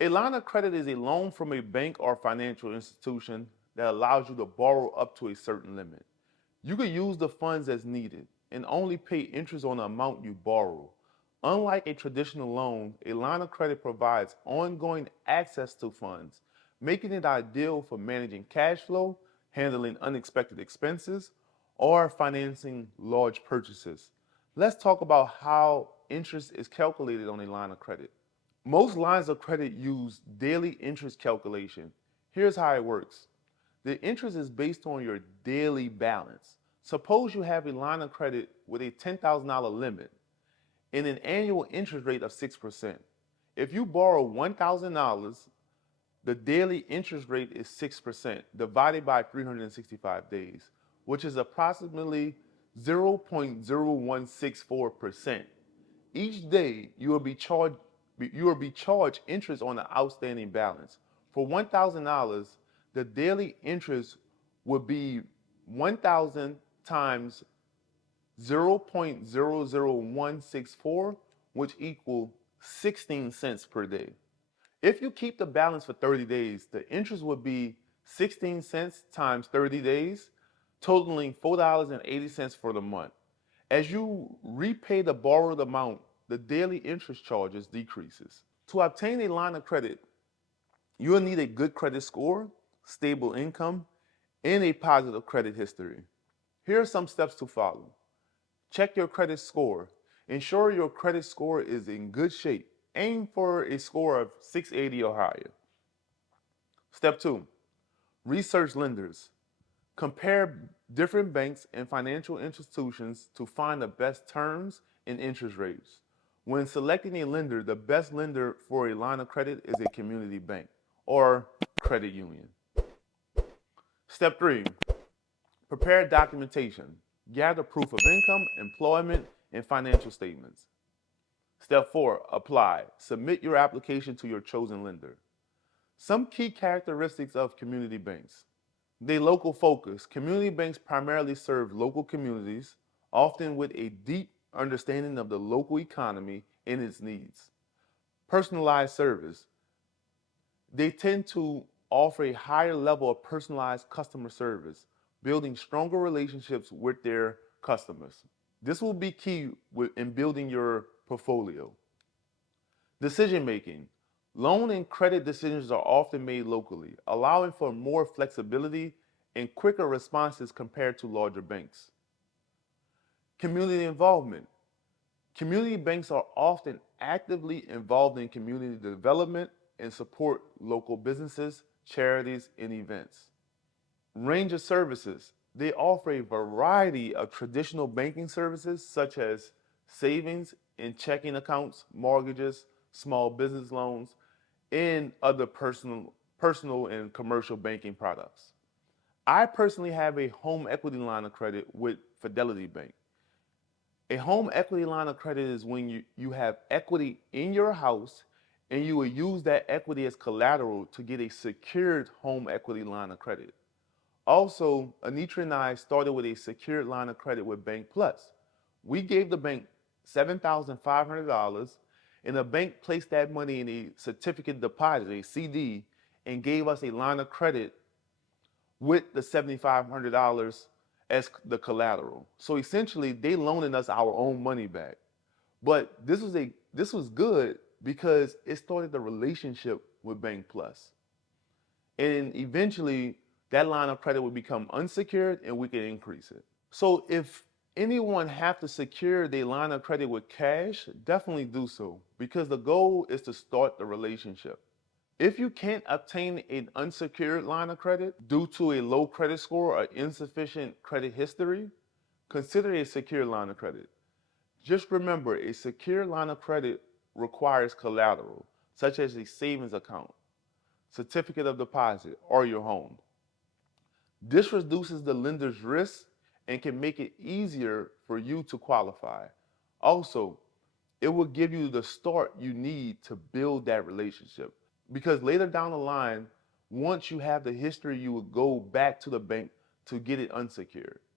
A line of credit is a loan from a bank or financial institution that allows you to borrow up to a certain limit. You can use the funds as needed and only pay interest on the amount you borrow. Unlike a traditional loan, a line of credit provides ongoing access to funds, making it ideal for managing cash flow, handling unexpected expenses, or financing large purchases. Let's talk about how interest is calculated on a line of credit. Most lines of credit use daily interest calculation. Here's how it works. The interest is based on your daily balance. Suppose you have a line of credit with a $10,000 limit and an annual interest rate of 6%. If you borrow $1,000, the daily interest rate is 6% divided by 365 days, which is approximately 0.0164%. Each day you will be charged interest on the outstanding balance. For $1,000, the daily interest would be 1,000 times 0.00164, which equals 16 cents per day. If you keep the balance for 30 days, the interest would be 16 cents times 30 days, totaling $4.80 for the month. As you repay the borrowed amount, the daily interest charges decreases. To obtain a line of credit, you will need a good credit score, stable income, and a positive credit history. Here are some steps to follow. Check your credit score. Ensure your credit score is in good shape. Aim for a score of 680 or higher. Step 2. Research lenders. Compare different banks and financial institutions to find the best terms and interest rates. When selecting a lender, the best lender for a line of credit is a community bank or credit union. Step 3. Prepare documentation. Gather proof of income, employment, and financial statements. Step 4. Apply. Submit your application to your chosen lender. Some key characteristics of community banks. They local focus. Community banks primarily serve local communities, often with a deep understanding of the local economy and its needs. Personalized service. They tend to offer a higher level of personalized customer service, building stronger relationships with their customers. This will be key in building your portfolio. Decision making. Loan and credit decisions are often made locally, allowing for more flexibility and quicker responses compared to larger banks. Community involvement. Community banks are often actively involved in community development and support local businesses, charities, and events. Range of services. They offer a variety of traditional banking services such as savings and checking accounts, mortgages, small business loans, and other personal and commercial banking products. I personally have a home equity line of credit with Fidelity Bank. A home equity line of credit is when you have equity in your house and you will use that equity as collateral to get a secured home equity line of credit. Also, Anitra and I started with a secured line of credit with Bank Plus. We gave the bank $7,500 and the bank placed that money in a certificate deposit, a CD, and gave us a line of credit with the $7,500 as the collateral. So essentially, they loaning us our own money back. But this was good because it started the relationship with Bank Plus. And eventually, that line of credit would become unsecured and we can increase it. So if anyone have to secure their line of credit with cash, definitely do so because the goal is to start the relationship. If you can't obtain an unsecured line of credit due to a low credit score or insufficient credit history, consider a secure line of credit. Just remember, a secure line of credit requires collateral, such as a savings account, certificate of deposit, or your home. This reduces the lender's risk and can make it easier for you to qualify. Also, it will give you the start you need to build that relationship. Because later down the line, once you have the history, you will go back to the bank to get it unsecured.